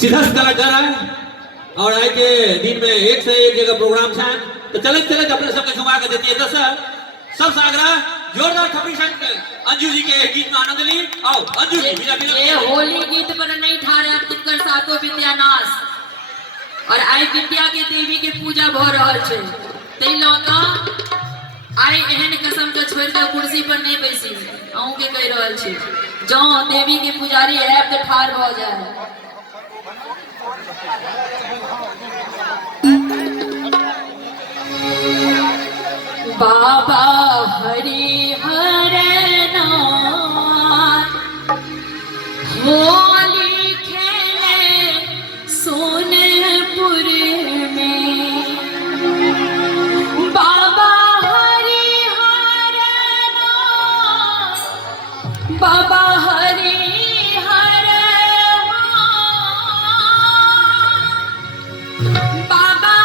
सीधा कलाकार है और आज के दिन में एक से एक जगह प्रोग्राम है तो चले चले अपने सबके घुमा के देती है दस सब सागरा जोरदार थपीशन अंजू जी के गीत में आनंद ली आओ अंजू जी बिना बिना ये होली गीत पर नहीं ठारे अब तिनकर सातो विद्यानाश और आई विद्या के देवी के पूजा भ रहल छे तै लौका आई एहन कसम के छोड़ के कुर्सी पर नहीं बैसी अहू के कह रहल छी जो देवी के पुजारी है तो ठार भ जाए बाबा हरि हर नाथ होली खेले सोनपुर में बाबा हरि हर नाथ बाबा हरि हर बाबा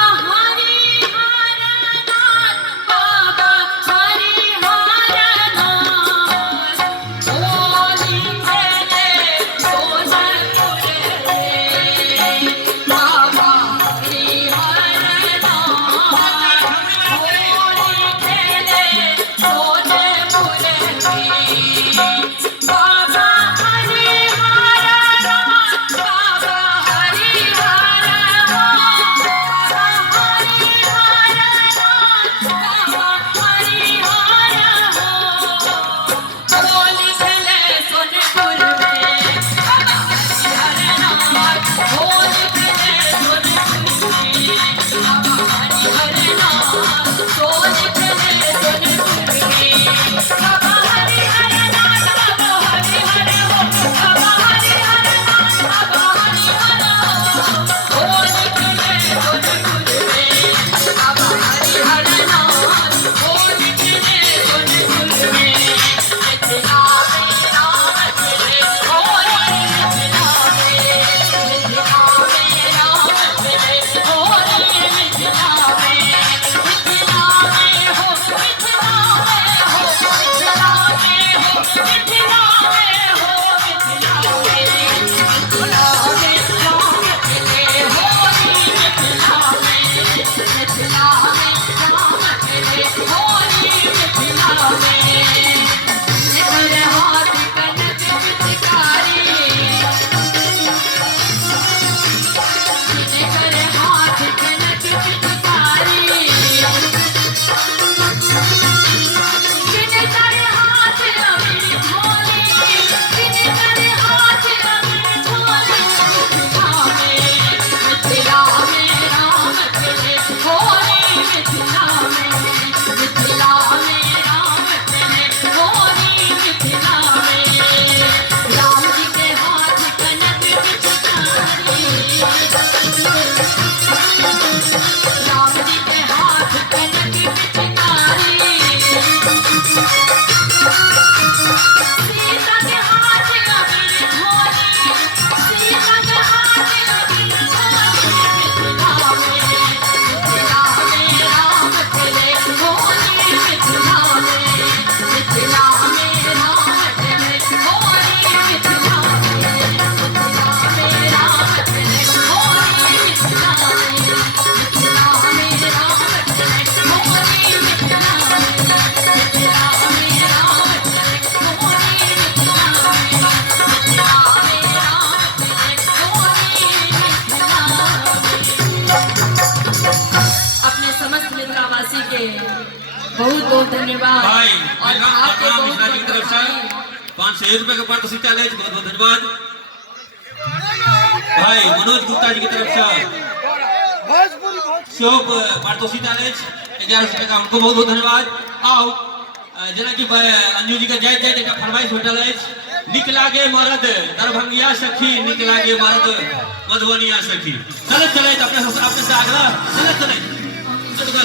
बहुत बहुत धन्यवाद भाई और आपके मिश्रा जी की तरफ से 500 रुपए का पारितोषिक चैलेंज बहुत बहुत धन्यवाद भाई मनोज गुप्ता जी की तरफ से शोक पारितोषिक चैलेंज 1100 रुपए का उनको बहुत बहुत धन्यवाद आओ जना की अंजू जी का जय जय जय का फरमाइश होटल है निकला के मरद दरभंगिया सखी निकला के मरद मधुबनिया सखी चले चले अपने से आगला चले चले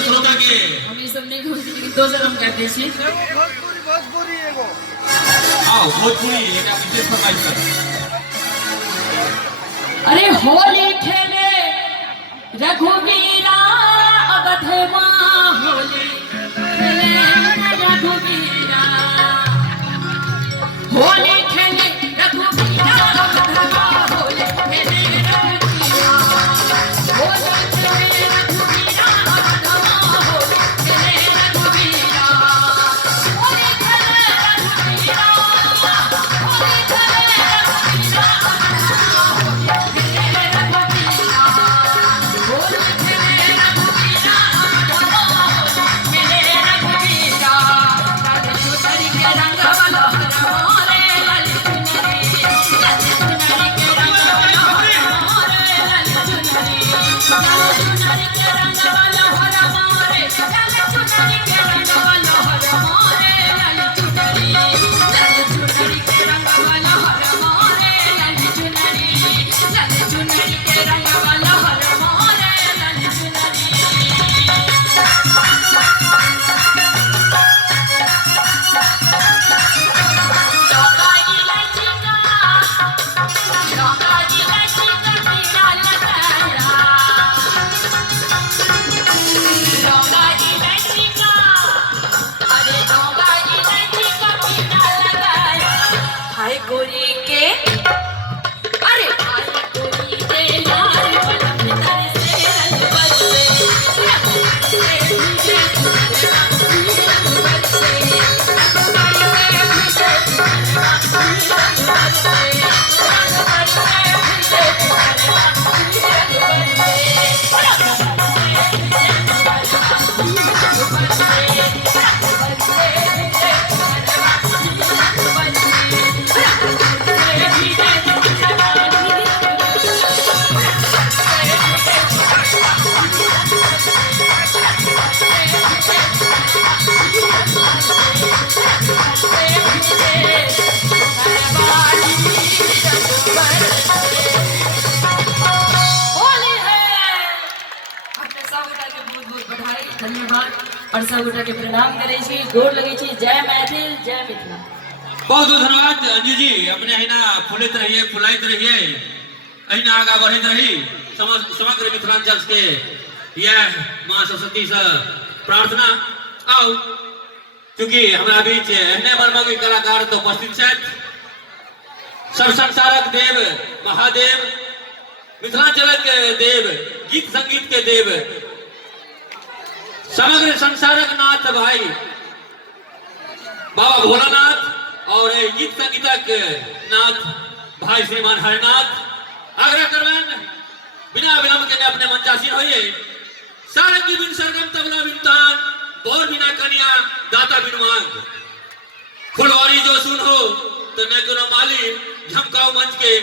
श्रोता के हम ये सब नहीं घुस दोसर हम कहते छी भोजपुरी एगो आओ भोजपुरी एक विशेष फरमाइश कर अरे होली खेले रघुवीरा अवधवा होली खेले रघुवीरा होली खेले रघुवीरा अवधवा होली खेले रघुवीरा और सब गोटा के प्रणाम करे छी, गोर लगे छी। जय मैथिल, जय मिथिला। बहुत बहुत धन्यवाद अंजू जी, अपने अहिना फुलैत रहिए, फुलाइत रहिए, अहिना आगा बढ़ैत रही। समग्र मिथिलांचल के यह माँ सरस्वती से प्रार्थना। आओ, क्योंकि हमारा बीच एहने वर्मा के कलाकार तो उपस्थित छथि। सब संसारक देव महादेव, मिथिलांचलक देव, गीत संगीत के देव, समग्र संसारक नाथ भाई बाबा भोलानाथ और गीत संगीतक नाथ भाई श्रीमान हरिनाथ आग्रह करवन बिना विलंब के अपने मंचासीन होइए। सारंग की बिन सरगम तबला बिन तान, बोर बिना कन्या दाता बिन मांग, फुलवारी जो सुन हो तो मैं गुना माली झमकाओ मंच के।